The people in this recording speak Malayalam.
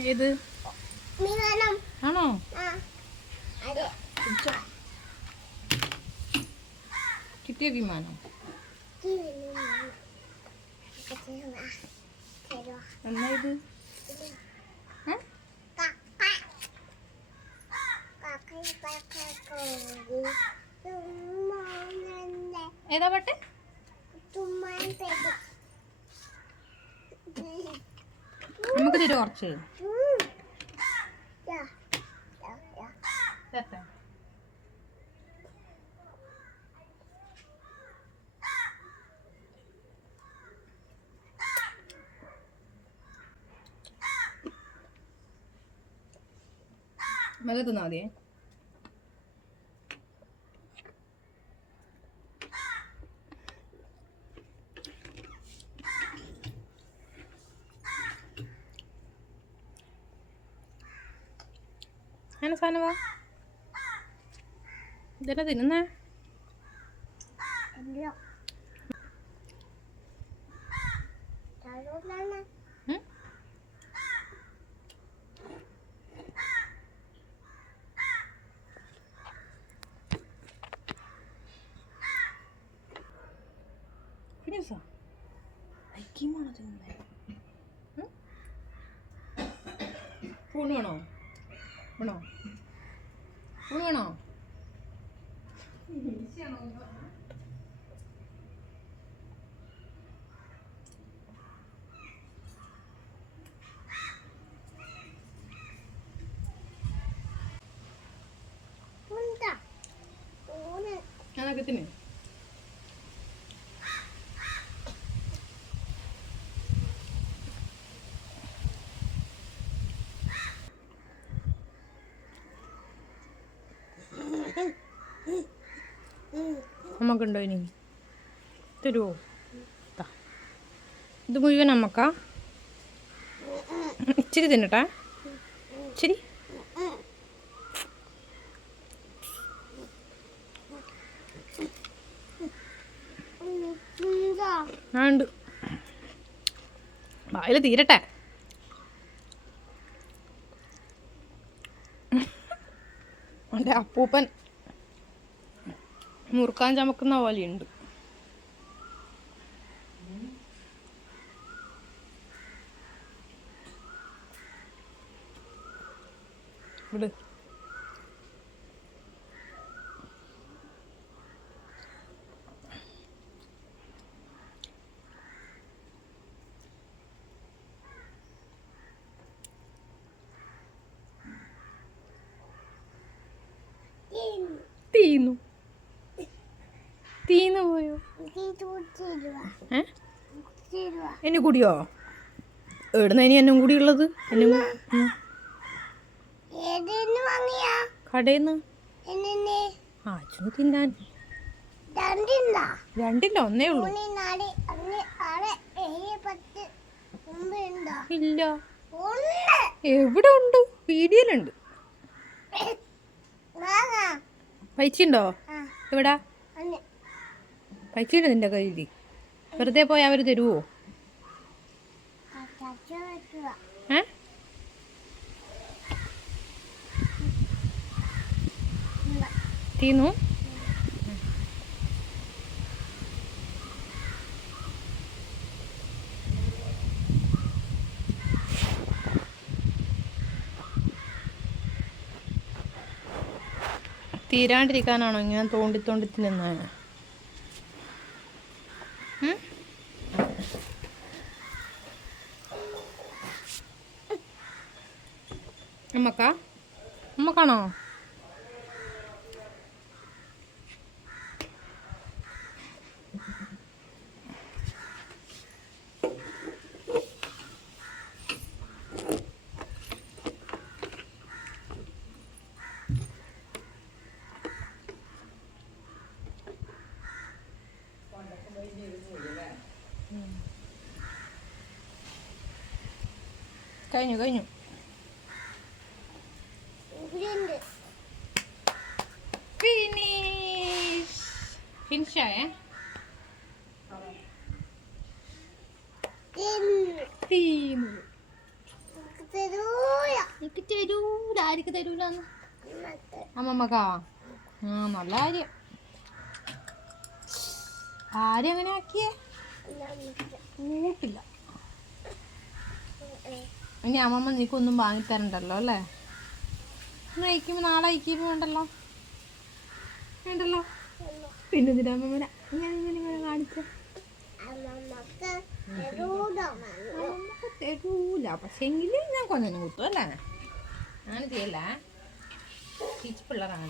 ഏത്? ആണോ. കിട്ടിയ വിമാനം. എന്നാ ഇത് ഏതാ പട്ടെ? തുമ്മാൻ. നമുക്ക് തരുമോ കുറച്ച് മെല്ലെ തിന്നാ മതിയേ. അങ്ങനെ സാധനം വാ. ഇതെന്നെ തിന്നുന്നേ? ഊണ് വേണോ വേണോ ഊണ്. വേണോ ഉണ്ടാ. ഊണ്. ഞാനൊക്കെ തിന്നെ നമുക്കുണ്ടോ ഇനി തരുമോ. ഇത് മുഴുവൻ അമ്മക്കാ ഇച്ചിരി തിന്നട്ടെ ഇച്ചിരി ഉം. ഉണ്ടാ. ആ ഉണ്ട് വായിൽ തീരട്ടെ അപ്പൂപ്പൻ മുറുക്കാൻ ചമക്കുന്ന പോലെയുണ്ട്. ഉണ്ട് ഇൻ. തീന്നു പോയോ തരുവാ. എന്നെ കൂടിയോ? എവിടുന്ന ഇനി എന്നും കൂടി ഉള്ളത്? എന്നും കടയിൽ നിന്ന് ആ അച്ഛന് തിന്നാൻ. രണ്ടില്ല ഒന്നേ ഉള്ളൂ. ഇല്ല. എവിടെ ഉണ്ട്? വീഡിയോയിലുണ്ട് പൈച്ചുണ്ടോ? എവിടാ? പൈസ ഉണ്ട് നിന്റെ കയ്യിൽ വെറുതെ പോയാൽ അവർ ഏ? തീന്നു? തീരാണ്ടിരിക്കാനാണോ ഇങ്ങനെ തോണ്ടി തോണ്ടി തിന്നുന്നത് അമ്മക്കാ അമ്മക്കാണോ കഴിഞ്ഞു കഴിഞ്ഞു ഇവിടെയുണ്ട് ഫിനിഷ് ഫിനിഷായേ ya? തീന്നു എനിക്ക് തരൂല. ആർക്ക് തരൂല അമ്മയ്ക്ക്. അമ്മമ്മക്കാ? ആ നല്ല കാര്യം. ആരും അങ്ങനെ ആക്കിയേ? കൂട്ടില്ല ഇനി അമ്മമ്മ നിനക്കൊന്നും വാങ്ങിത്തരണ്ടല്ലോ അല്ലേ? ഇന്ന് അയക്കുമ്പോൾ നാളെ അയക്കുമ്പോൾ വേണ്ടല്ലോ? വേണ്ടല്ലോ? പിന്നെ കാണിച്ച. അമ്മയ്ക്ക് തരൂല. പക്ഷെ എങ്കിലും ഞാൻ കൊഞ്ഞു കൂട്ടുമല്ലേ അങ്ങനെ ചെയ്യല്ലേ? ടീച്ച് പിള്ളേരാണ്.